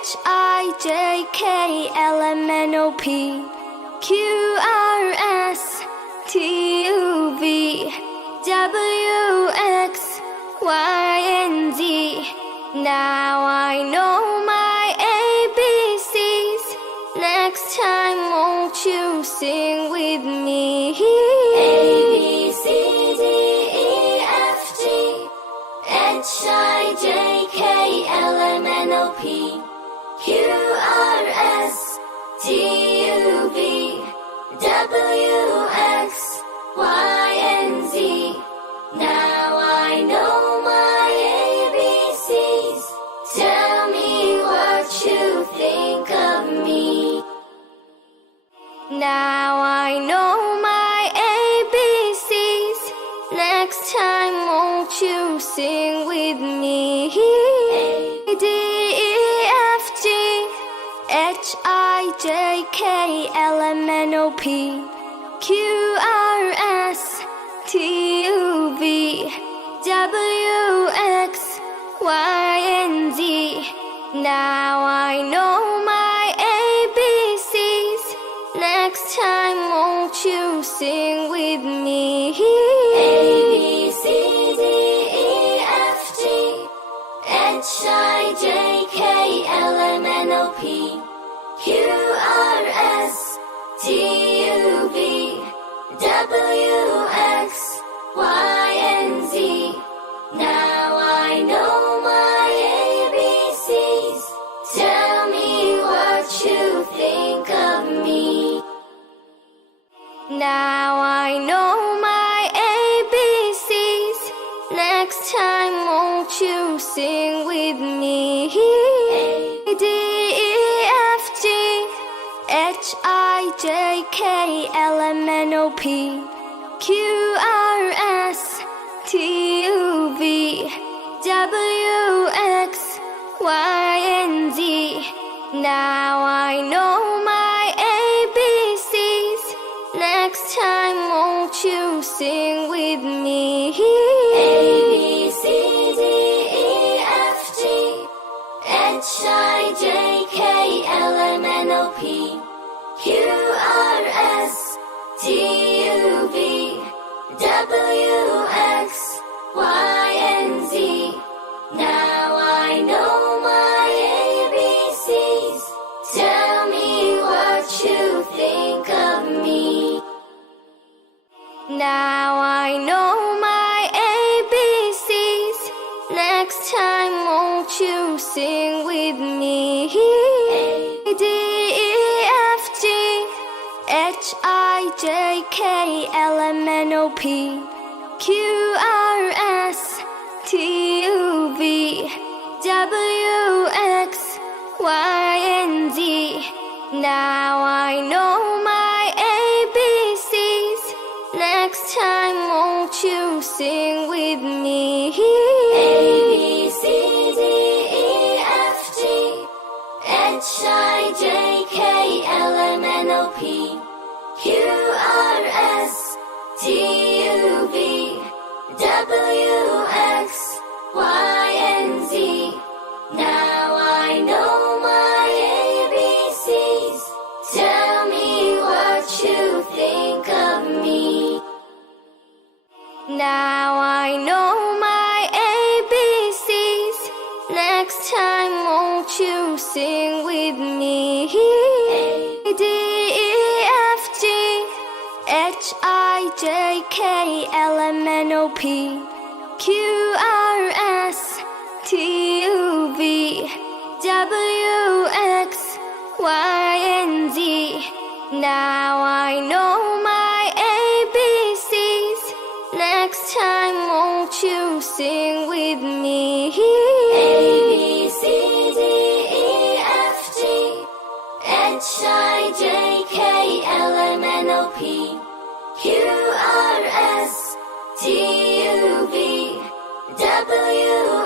H I J K L M N O P Q R S T U V W X Y and Z. Now I know my ABCs. Next time won't you sing with me? A B C D E F G H I J K L M N O P Q R S T U V W X Y and Z. Now I know my ABCs. Tell me what you think of me. Now I know my ABCs. Next time won't you sing with me? A D E F G H I J K L M N O P Q R S T U V W X Y and Z. Now I know my ABCs. Next time won't you sing with me? A B C D E F G H I J K L M N O P Q R S T U V W X Y and Z. Now I know my ABCs. Tell me what you think of me. Now I know my ABCs. Next time won't you sing with me? A D E F G H I J K L M N O P Q R S T U V W X Y and Z. Now I know my ABCs. Next time won't you sing with me? A B C D E F G H I J K L M N O P Q R S T U V W X Y and Z. Now I know my ABCs. Tell me what you think of me. Now I know my ABCs. Next time won't you sing with me? A D E F G H I J K L M N O P Q R S T U V W X Y and Z. Now I know my ABCs. Next time won't you sing with me? A B C D E F G H I J K L M N O P Q R S T U V W X Y and Z. Now I know my ABCs. Tell me what you think of me. Now I know my ABCs. Next time won't you sing with me? A D E F G H I J K L M N O P Q R S T U V W X Y and Z. Now I know my ABCs. Next time won't you sing with me? A B C D E F G H I J K L M N O P Q R S T U V W